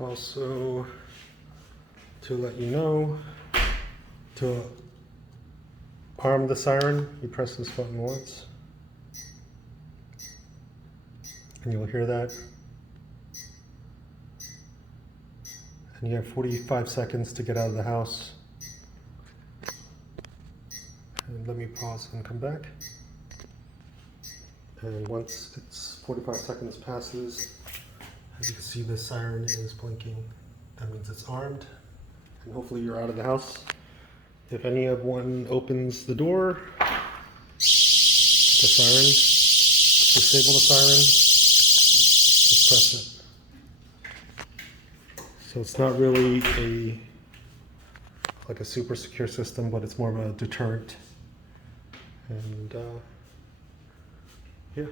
Also, to let you know, to arm the siren, you press this button once, and you'll hear that. And you have 45 seconds to get out of the house. And let me pause and come back. And once it's 45 seconds passes, as you can see, the siren is blinking. That means it's armed, and hopefully you're out of the house. If anyone opens the door, the siren, disable the siren, just press it. So it's not really like a super secure system, but it's more of a deterrent. And yeah.